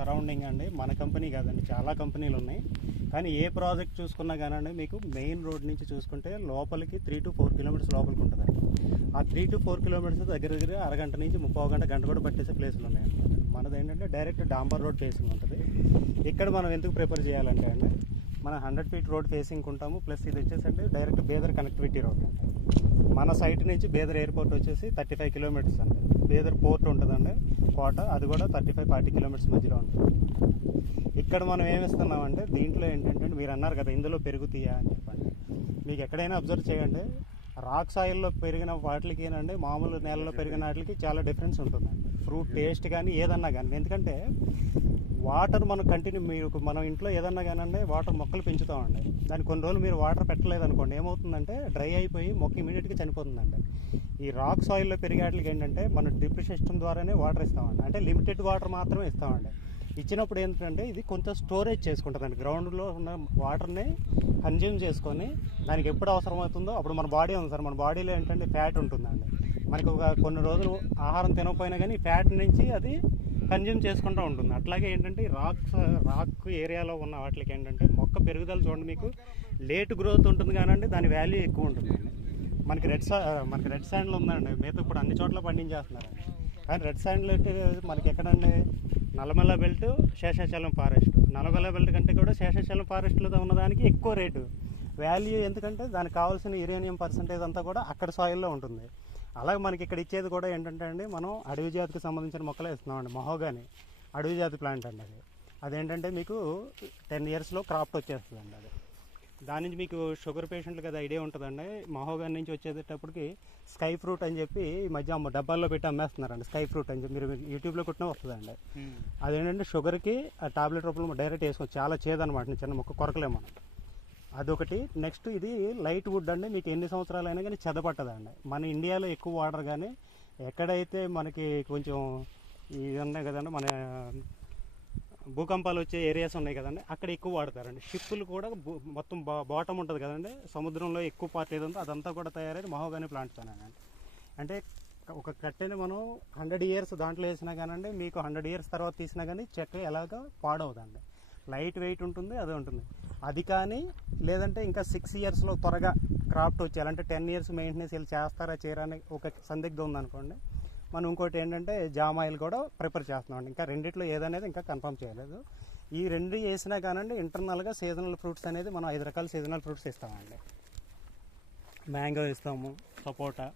Surrounding అండి, మన company కాదండి, చాలా కంపెనీలు ఉన్నాయి. కానీ ఏ ప్రాజెక్ట్ చూసుకున్నా కానండి మీకు మెయిన్ రోడ్ నుంచి చూసుకుంటే లోపలికి 3 to 4 కిలోమీటర్స్ లోపలికి ఉంటుందండి. ఆ 3 to 4 కిలోమీటర్స్ దగ్గర దగ్గర అరగంట నుంచి 30 గంట కూడా పట్టేసే ప్లేసులు ఉన్నాయన్నమాట. మనది ఏంటంటే డైరెక్ట్ డాంబర్ రోడ్ ఫేసింగ్ ఉంటుంది. ఇక్కడ మనం ఎందుకు ప్రిఫర్ చేయాలంటే అండి, మన 100 feet రోడ్ ఫేసింగ్ ఉంటాము. ప్లస్ ఇది వచ్చేసండి డైరెక్ట్ బేదర్ కనెక్టివిటీ రోడ్ అండి. మన సైట్ నుంచి బేదర్ ఎయిర్పోర్ట్ వచ్చేసి 35 కిలోమీటర్స్ అండి. బేదర్ పోర్ట్ ఉంటుందండి కోట, అది కూడా 35-40 కిలోమీటర్స్ మధ్యలో ఉంటుంది. ఇక్కడ మనం ఏమిస్తున్నామంటే దీంట్లో ఏంటంటే మీరు అన్నారు కదా ఇందులో పెరుగుతాయా అని చెప్పండి. మీకు ఎక్కడైనా అబ్జర్వ్ చేయండి, రాక్ సాయిల్లో పెరిగిన వాటికినండి మామూలు నేలలో పెరిగిన వాటికి చాలా డిఫరెన్స్ ఉంటుందండి. ఫ్రూట్ టేస్ట్ కానీ ఏదన్నా కానీ, ఎందుకంటే వాటర్ మనం కంటిన్యూ మీరు మనం ఇంట్లో ఏదన్నా కానండి వాటర్ మొక్కలు పెంచుతామండి. దానికి కొన్ని రోజులు మీరు వాటర్ పెట్టలేదు అనుకోండి, ఏమవుతుందంటే డ్రై అయిపోయి మొక్క ఇమీడియట్గా చనిపోతుందండి. ఈ రాక్ సాయిల్లో పెరిగే వాటికి ఏంటంటే మనం డ్రిప్ సిస్టమ్ ద్వారానే వాటర్ ఇస్తామండి. అంటే లిమిటెడ్ వాటర్ మాత్రమే ఇస్తామండి. ఇచ్చినప్పుడు ఏంటంటే ఇది కొంచెం స్టోరేజ్ చేసుకుంటుందండి. గ్రౌండ్లో ఉన్న వాటర్ని కన్జ్యూమ్ చేసుకొని దానికి ఎప్పుడు అవసరమవుతుందో అప్పుడు మన బాడీ ఉంది సార్, మన బాడీలో ఏంటంటే ఫ్యాట్ ఉంటుందండి. మనకి ఒక కొన్ని రోజులు ఆహారం తినకపోయినా కానీ ఫ్యాట్ నుంచి అది కన్జ్యూమ్ చేసుకుంటూ ఉంటుంది. అట్లాగే ఏంటంటే రాక్ ఏరియాలో ఉన్న వాటికి ఏంటంటే మొక్క పెరుగుదల చూడండి మీకు లేట్ గ్రోత్ ఉంటుంది కానండి దాని వాల్యూ ఎక్కువ ఉంటుందండి. మనకి రెడ్ శాండ్లో ఉందండి, మిగతా ఇప్పుడు అన్ని చోట్ల పండించేస్తున్నారండి. కానీ రెడ్ శాండ్లో మనకి ఎక్కడండి Nallamala belt, Seshachalam forest. Nallamala belt కంటే కూడా శేషాచలం ఫారెస్ట్లో ఉన్నదానికి ఎక్కువ రేటు వాల్యూ, ఎందుకంటే దానికి కావాల్సిన యురేనియం పర్సంటేజ్ అంతా కూడా అక్కడ సాయిల్లో ఉంటుంది. అలాగే మనకి ఇక్కడ ఇచ్చేది కూడా ఏంటంటే అండి మనం అడవి జాతికి సంబంధించిన మొక్కలే ఇస్తున్నామండి. మహోగాని అడవి జాతి ప్లాంట్ అండి అది. అదేంటంటే మీకు 10 yearsలో క్రాఫ్ట్ వచ్చేస్తుందండి. అది దాని నుంచి మీకు షుగర్ పేషెంట్లకు అది ఐడియా ఉంటుందండి. మహోగాని నుంచి వచ్చేటప్పటికి స్కై ఫ్రూట్ అని చెప్పి ఈ మధ్య డబ్బాల్లో పెట్టి అమ్మేస్తున్నారండి. స్కై ఫ్రూట్ అని చెప్పి మీరు యూట్యూబ్లో కొట్టినా వస్తుందండి. అదేంటంటే షుగర్కి ఆ టాబ్లెట్ రూపంలో డైరెక్ట్ వేసుకోవచ్చు. చాలా చేదనమాట, చిన్న మొక్క కొరకలేము మనం. అదొకటి. నెక్స్ట్ ఇది లైట్ వుడ్ అండి, మీకు ఎన్ని సంవత్సరాలు అయినా కానీ చెదపట్టదండి. మన ఇండియాలో ఎక్కువ వాడరు, కానీ ఎక్కడైతే మనకి కొంచెం ఇది ఉన్నాయి కదండి, మన భూకంపాలు వచ్చే ఏరియాస్ ఉన్నాయి కదండి, అక్కడ ఎక్కువ వాడతారండి. షిప్పులు కూడా మొత్తం బాటమ్ ఉంటుంది కదండి, సముద్రంలో ఎక్కువ పార్ట్ ఏదంతా అదంతా కూడా తయారైతే మహోగాని ప్లాంట్తోనండి. అంటే ఒక కట్టెని మనం 100 years దాంట్లో వేసినా కానండి మీకు 100 years తర్వాత తీసినా కానీ చెక్క ఎలాగ పాడవదండి. లైట్ వెయిట్ ఉంటుంది, అది ఉంటుంది. అది కానీ లేదంటే ఇంకా 6 yearsలో త్వరగా క్రాఫ్ట్ వచ్చేయాలంటే 10 years మెయింటెనెన్స్ వీళ్ళు చేస్తారా చేయరని ఒక సందిగ్ధం ఉందనుకోండి, మనం ఇంకోటి ఏంటంటే జామ్ ఆయిల్ కూడా ప్రిపేర్ చేస్తున్నామండి. ఇంకా రెండిట్లో ఏదనేది ఇంకా కన్ఫర్మ్ చేయలేదు. ఈ రెండు వేసినా కానండి ఇంటర్నల్గా సీజనల్ ఫ్రూట్స్ అనేది మనం 5 రకాల సీజనల్ ఫ్రూట్స్ ఇస్తామండి. మ్యాంగో ఇస్తాము, సపోటా.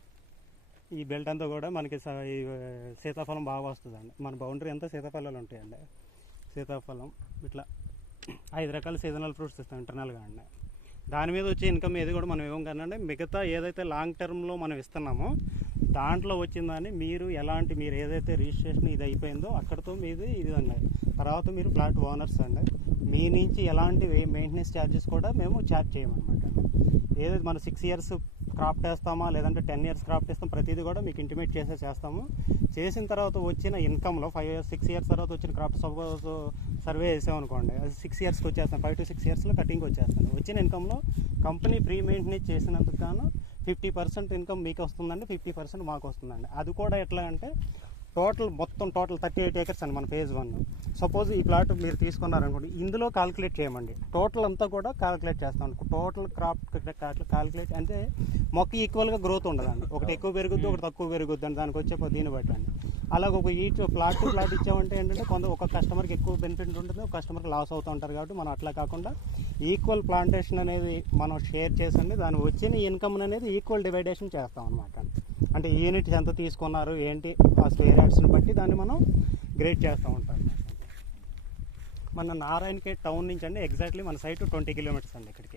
ఈ బెల్ట్ అంతా కూడా మనకి ఈ సీతాఫలం బాగా వస్తుందండి. మన బౌండరీ అంతా సీతాఫలాలు ఉంటాయండి. సీతాఫలం ఇట్లా 5 రకాల సీజనల్ ఫ్రూట్స్ ఇస్తాం ఇంటర్నల్గా అండి. దాని మీద వచ్చే ఇన్కమ్ ఏది కూడా మనం ఇవ్వం కానండి. మిగతా ఏదైతే లాంగ్ టర్మ్లో మనం ఇస్తున్నామో దాంట్లో వచ్చిందని మీరు మీరు ఏదైతే రిజిస్ట్రేషన్ ఇది అయిపోయిందో అక్కడితో మీది ఇది అండి. తర్వాత మీరు ఫ్లాట్ ఓనర్స్ అండి. మీ నుంచి ఎలాంటి మెయింటెనెన్స్ ఛార్జెస్ కూడా మేము ఛార్జ్ చేయమన్నమాట. ఏదైతే మనం 6 years క్రాఫ్ట్ వేస్తామా లేదంటే 10 years క్రాఫ్ట్ వేస్తాం, ప్రతిదీ కూడా మీకు ఇంటిమేట్ చేస్తాము. చేసిన తర్వాత వచ్చిన ఇన్కంలో 6 years తర్వాత వచ్చిన క్రాఫ్ట్ సపోజ్ సర్వే వేసామనుకోండి, అది 6 yearsకి వచ్చేస్తాను. 5 to 6 yearsలో కటింగ్కి వచ్చేస్తాను. వచ్చిన ఇన్కంలో కంపెనీ ప్రీ మెయింటెనెన్స్ చేసినందుకు గాను 50% ఇన్కమ్ మీకు వస్తుందండి, 50% మాకు వస్తుందండి. అది కూడా ఎట్లా అంటే టోటల్ 38 acres అండి మన phase 1. సపోజ్ ఈ ప్లాట్ మీరు తీసుకున్నారనుకోండి, ఇందులో కాల్కులేట్ చేయమండి. టోటల్ అంతా కూడా కాల్కులేట్ చేస్తాం. టోటల్ క్రాఫ్ట్ కాల్కులేట్ అంటే మొక్క ఈక్వల్గా గ్రోత్ ఉండదండి. ఒకటి ఎక్కువ పెరుగుద్ది, ఒకటి తక్కువ పెరుగుద్ది అని దానికి వచ్చే దీన్ని బట్టండి. అలాగే ఒక ప్లాట్ టు ప్లాట్ ఇచ్చామంటే ఏంటంటే ఒక కస్టమర్కి ఎక్కువ బెనిఫిట్ ఉంటుంది, ఒక కస్టమర్కి లాస్ అవుతూ ఉంటారు. కాబట్టి మనం అట్లా కాకుండా ఈక్వల్ ప్లాంటేషన్ అనేది మనం షేర్ చేసండి, దాని వచ్చిన ఇన్కమ్ అనేది ఈక్వల్ డివైడేషన్ చేస్తాం అనమాట. అంటే యూనిట్ ఎంత తీసుకున్నారు ఏంటి ఆ స్క్వేర్ యార్డ్స్ని బట్టి దాన్ని మనం గ్రేడ్ చేస్తూ ఉంటాం. మన నారాయణఖేడ్ టౌన్ నుంచి అండి ఎగ్జాక్ట్లీ మన సైట్ 20 kilometers అండి. ఇక్కడికి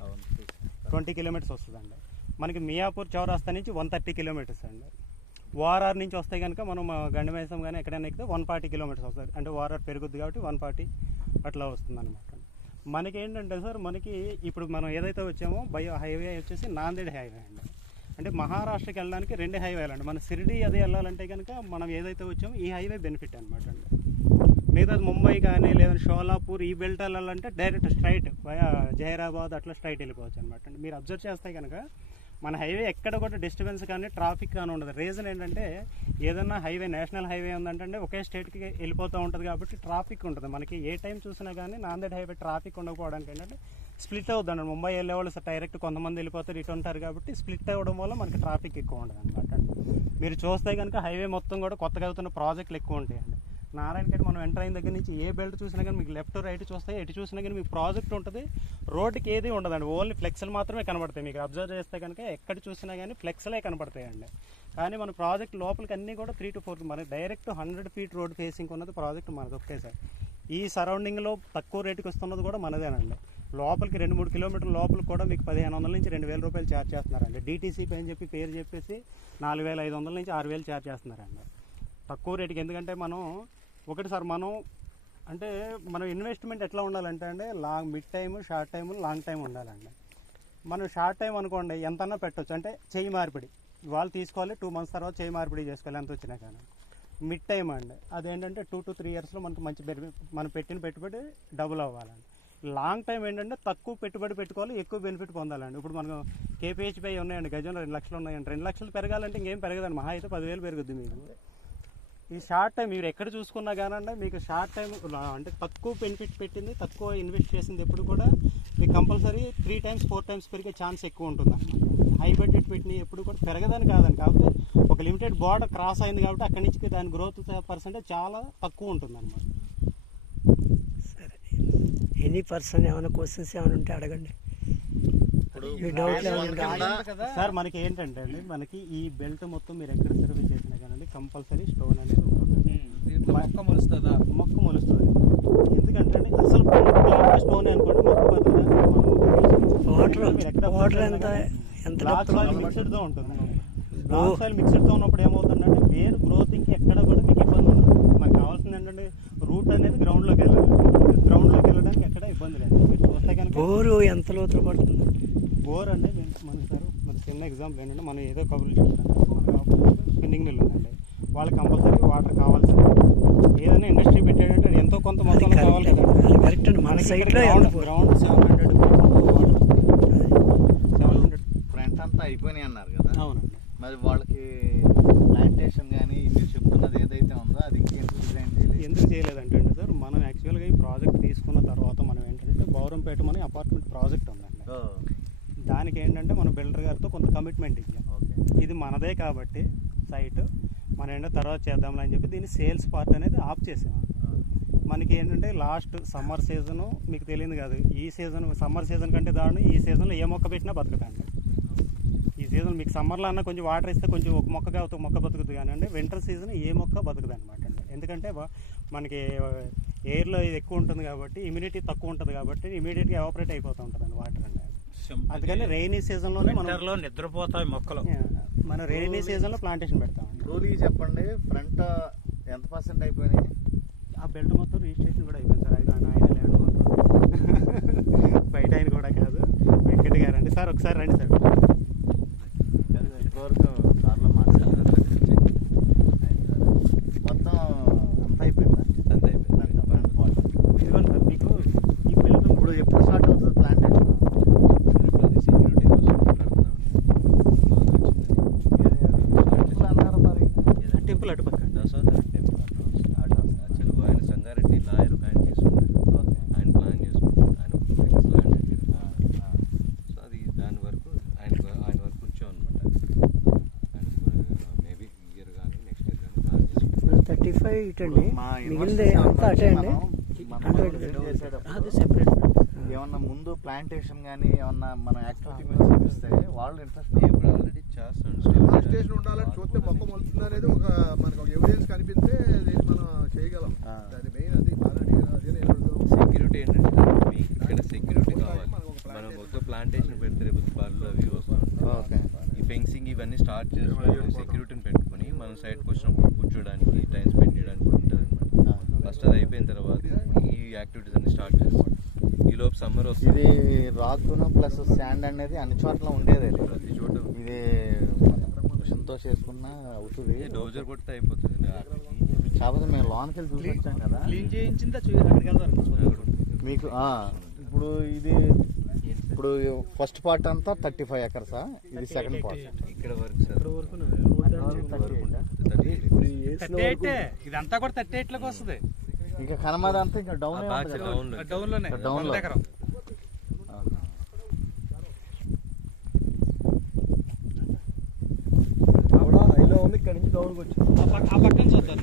20 kilometers వస్తుందండి. మనకి మియాపూర్ చౌరాస్తా నుంచి 130 kilometers అండి. ఓఆర్ఆర్ నుంచి వస్తే కనుక మనం గండిమేసం కానీ ఎక్కడైనా ఎక్కితే 140 kilometers వస్తుంది. అంటే ఓఆర్ఆర్ పెరుగుద్ది కాబట్టి 140 అట్లా వస్తుంది అనమాట. మనకి ఏంటంటే సార్, మనకి ఇప్పుడు మనం ఏదైతే వచ్చామో హైవే వచ్చేసి నాందేడ్ హైవే అండి. అంటే మహారాష్ట్రకి వెళ్ళడానికి 2 highways అండి. మన షిరిడి అదే వెళ్ళాలంటే కనుక మనం ఏదైతే వచ్చామో ఈ హైవే బెనిఫిట్ అనమాట అండి. మిగతాది ముంబై కానీ లేదంటే షోలాపూర్ ఈ బెల్ట్ వెళ్ళాలంటే డైరెక్ట్ స్ట్రైట్ జహీరాబాద్ అట్లా స్ట్రైట్ వెళ్ళిపోవచ్చు అనమాట అండి. మీరు అబ్జర్వ్ చేస్తే కనుక మన హైవే ఎక్కడ కూడా డిస్టర్బెన్స్ కానీ ట్రాఫిక్ కానీ ఉండదు. రీజన్ ఏంటంటే ఏదన్నా హైవే నేషనల్ హైవే ఉందంటే ఒకే స్టేట్కి వెళ్ళిపోతూ ఉంటుంది కాబట్టి ట్రాఫిక్ ఉంటుంది. మనకి ఏ టైం చూసినా కానీ నాందేడ్ హైవే ట్రాఫిక్ ఉండకపోవడానికి ఏంటంటే స్ప్లిట్ అవుతుంది. ముంబై వెళ్ళే వాళ్ళు డైరెక్ట్ కొంతమంది వెళ్ళిపోతారు, ఇటు ఉంటారు కాబట్టి స్ప్లిట్ అవ్వడం వల్ల మనకి ట్రాఫిక్ ఎక్కువ ఉండదు అనమాట. మీరు చూస్తే కనుక హైవే మొత్తం కూడా కొత్తగా అవుతున్న ప్రాజెక్టులు ఎక్కువ ఉంటాయండి. నారాయణఖేడ్ మనం ఎంటర్ అయిన దగ్గర నుంచి ఏ బెల్ట్ చూసినా కానీ మీకు లెఫ్ట్ రైట్ చూస్తే ఎటు చూసినా కానీ మీకు ప్రాజెక్ట్ ఉంటుంది. రోడ్డుకి ఏది ఉండదండి, ఓన్లీ ఫ్లెక్స్లు మాత్రమే కనబడతాయి. మీకు అబ్జర్వ్ చేస్తే కనుక ఎక్కడ చూసినా కానీ ఫ్లెక్స్లే కనబడతాయండి. కానీ మన ప్రాజెక్ట్ లోపలికి అన్నీ కూడా 3 to 4 మన డైరెక్ట్ 100 feet రోడ్ ఫేసింగ్ ఉన్నది ప్రాజెక్ట్ మనది ఒకటే సార్. ఈ సరౌండింగ్లో తక్కువ రేటుకి వస్తున్నది కూడా మనదేనండి. లోపలికి 2-3 kilometerల లోపలికి కూడా మీకు 1500 నుంచి 2000 రూపాయలు ఛార్జ్ చేస్తున్నారండి. DTCP అని చెప్పి పేరు చెప్పేసి 4500 నుంచి 6000 ఛార్జ్ చేస్తున్నారండి తక్కువ రేటుకి. ఎందుకంటే మనం ఒకటి సార్ మనం అంటే మనం ఇన్వెస్ట్మెంట్ ఎట్లా ఉండాలంటే అండి mid time, short time, long time ఉండాలండి. మనం షార్ట్ టైం అనుకోండి ఎంతన్నా పెట్టవచ్చు, అంటే చెయ్యి మార్పిడి వాళ్ళు తీసుకోవాలి, 2 months తర్వాత చెయ్యి మార్పిడి చేసుకోవాలి ఎంత వచ్చినా కానీ. మిడ్ టైం అండి అదేంటంటే 2 to 3 yearsలో మనకు మంచి మనం పెట్టిన పెట్టుబడి డబుల్ అవ్వాలండి. లాంగ్ టైం ఏంటంటే తక్కువ పెట్టుబడి పెట్టుకోవాలి, ఎక్కువ బెనిఫిట్ పొందాలండి. ఇప్పుడు మనకు KPHP ఉన్నాయండి, గజంలో 2 లక్షలు ఉన్నాయండి. 2 లక్షలు పెరగాలంటే ఇంకేం పెరగదండి, మహా అయితే 10,000 పెరుగుద్ది మీకు. ఈ షార్ట్ టైం మీరు ఎక్కడ చూసుకున్నా కానండి మీకు షార్ట్ టైం అంటే తక్కువ బెనిఫిట్ పెట్టింది, తక్కువ ఇన్వెస్ట్ చేసింది ఎప్పుడు కూడా మీకు కంపల్సరీ 3 times 4 times పెరిగే ఛాన్స్ ఎక్కువ ఉంటుంది అన్నమాట. హై బడ్జెట్ పెట్టినవి ఎప్పుడు కూడా పెరగదని కాదండి, కాకపోతే ఒక లిమిటెడ్ బార్డర్ క్రాస్ అయింది కాబట్టి అక్కడి నుంచి దాని గ్రోత్ పర్సెంటేజ్ చాలా తక్కువ ఉంటుంది అన్నమాట. సరే, ఎనీ పర్సన్ ఏమైనా క్వశ్చన్స్ ఏమైనా ఉంటే అడగండి. సార్ మనకి ఏంటంటే అండి మనకి ఈ బెల్ట్ మొత్తం మీరు ఎక్కడ సర్వీస్ చేసినా కానీ కంపల్సరీ స్టోన్ అనేది ఉంటుంది. మొక్క మొలుస్తుంది ఎందుకంటే అసలు స్టోన్ అనుకోండి బ్లాక్ సాయిల్ మిక్స్డ్తో ఉంటుంది. బ్లాక్ సాయిల్ మిక్స్డ్తో ఉన్నప్పుడు ఏమవుతుందంటే వేరు గ్రోతింగ్కి ఎక్కడ కూడా మీకు ఇబ్బంది ఉండదు. మనకు కావాల్సింది ఏంటంటే రూట్ అనేది గ్రౌండ్లోకి వెళ్ళాలి. గ్రౌండ్లోకి వెళ్ళడానికి ఎక్కడ ఇబ్బంది లేదు. మీరు చూస్తే కనుక బోరు ఎంత లోతులు పడుతుంది? బోర్ అంటే మన సార్ మన చిన్న ఎగ్జాంపుల్ ఏంటంటే మనం ఏదో కబుర్లు చెప్తున్నాం, మనకు స్పిన్నింగ్ మిల్ ఉందండి, వాళ్ళకి కంపల్సరీ వాటర్ కావాల్సింది. ఏదైనా ఇండస్ట్రీ పెట్టాడంటే ఎంతో కొంత మొత్తం కావాలి కదండి. కరెక్ట్ అండి, మన సైడ్లో గ్రౌండ్ 700 ఫ్రంట్ అంతా అయిపోయినాయి అన్నారు కదా. అవునండి. మరి వాళ్ళకి ప్లాంటేషన్ కానీ మీరు చెప్తున్నది ఏదైతే ఉందో అది ఇంకెందుకు డిజైన్ చేయలేదు? ఎందుకు చేయలేదంటే అండి సార్ మనం యాక్చువల్గా ఈ ప్రాజెక్ట్ తీసుకున్న తర్వాత మనం ఏంటంటే బౌరంపేట మన అపార్ట్మెంట్ ప్రాజెక్ట్ ఉందండి. దానికి ఏంటంటే మన బిల్డర్ గారితో కొంత కమిట్మెంట్ ఇచ్చాం. ఇది మనదే కాబట్టి సైట్ మనం ఏంటో తర్వాత చేద్దాంలే అని చెప్పి దీన్ని సేల్స్ పార్ట్ అనేది ఆఫ్ చేసాము. మనకి ఏంటంటే లాస్ట్ సమ్మర్ సీజను మీకు తెలియదు కాదు, ఈ సీజన్ సమ్మర్ సీజన్ కంటే దాని ఈ సీజన్లో ఏ మొక్క పెట్టినా బతకదండి. ఈ సీజన్ మీకు సమ్మర్లో అన్న కొంచెం వాటర్ ఇస్తే కొంచెం ఒక మొక్కగా ఒక మొక్క బతుకుతుంది కానీ అండి వింటర్ సీజన్ ఏ మొక్క బతుకుదు అనమాట అండి. ఎందుకంటే మనకి ఎయిర్లో ఇది ఎక్కువ ఉంటుంది కాబట్టి ఇమ్యూనిటీ తక్కువ ఉంటుంది కాబట్టి ఇమీడియట్గా ఎవాపరేట్ అయిపోతూ ఉంటుంది వాటర్ అండి. అందుకని రైనీ సీజన్లోనే మనం నిద్రపోతాయి మొక్కలు. మనం రైనీ సీజన్లో ప్లాంటేషన్ పెడతాం. ట్రూలీ చెప్పండి, ఫ్రంట్ ఎంత % అయిపోయినాయి? ఆ బెల్ట్ మొత్తం రిజిస్ట్రేషన్ కూడా అయిపోయింది సార్. ఆయన ల్యాండ్ మొత్తం బయట ఆయన కూడా కాదు, వెంకట్ గారు అండి. సార్ ఒకసారి రండి సార్. ఇప్పటివరకు కార్లో మాట్లాడారు మొత్తం అంత అయిపోయిందా? అంత అయిపోయింది. ఇదిగోండి సార్ మీకు ఈ బెల్ట్ ఇప్పుడు ఎప్పుడు స్టార్ట్ అవుతుంది ప్లాంటేషన్? టెంపుల్ అటు పక్క ఆయన సంగారెడ్డి లాయర్ ఆయన తీసుకున్నారు, ఆయన ప్లాన్ చేసుకున్నారు, ఆయన ల్యాండ్. సో అది దాని వరకు ఆయన వరకు ఉంచాం అనమాట. మేబీ ఇయర్ కానీ నెక్స్ట్ ఇయర్ కానీ ప్లాన్ చేసుకుంటాం. 35 ఇటండి, మిగిలింది అంతా అటే అండి. అది సెపరేట్. ఏమన్నా ముందు ప్లాంటేషన్ కానీ ఏమన్నా మనం యాక్టివిటీ మీద చూపిస్తే వాళ్ళు ఇంట్రెస్ట్. ఇప్పుడు ఆల్రెడీ చేస్తాను. ప్లాంటేషన్ ఉండాలని చూస్తే మొక్క మొలుతుంది అనేది ఒక మనకు ఒక ఎవిడెన్స్ కనిపిస్తే దీన్ని మనం చేయగలం. అది మెయిన్, అది బాగా సెక్యూరిటీ ఏంటంటే మీకు ఇక్కడ సెక్యూరిటీ కావాలి. మనం ఒక ప్లాంటేషన్ పెడితే రేపు బర్రెలు అవి వస్తాయి. ఈ ఫెన్సింగ్ ఇవన్నీ స్టార్ట్ చేసుకొని సెక్యూరిటీని పెట్టుకుని మనం సైడ్కి వచ్చినప్పుడు కూర్చోడానికి టైం స్పెండ్ చేయడానికి కూడా ఉంటుంది అనమాట. ఫస్ట్ అది అయిపోయిన తర్వాత ఈ యాక్టివిటీస్ అన్ని స్టార్ట్ చేస్తాం. ఈ లోపు సమ్మర్ వస్తుంది. ఇది రాకును ప్లస్ శాండ్ అనేది అన్ని చోట్ల ఉండేది, ప్రతి చోట ఇది మిషన్తో చేసుకున్న అవుతుంది. డోజర్ కొడితే అయిపోతుంది. కాకపోతే మేము లోన్కి వెళ్ళి చూసి వచ్చాం కదా, క్లీన్ చేయించిందా చూసి అక్కడికి వెళ్తారు మీకు ఇప్పుడు ఇది ఇప్పుడు ఫస్ట్ పార్ట్ అంతా 35 ఎకర్సా, ఇది సెకండ్ పార్ట్. ఇక్కడ వరకు సార్ ఇదంతా కూడా 38 లోకి వస్తుంది. ఇంకా కనమది అంతా ఇంకా డౌన్ డౌన్ లోనే డౌన్ లో ఎకరం. హైలో ఉంది, ఇక్కడ నుంచి డౌన్కి వచ్చింది. ఆ పక్కన చూద్దాం.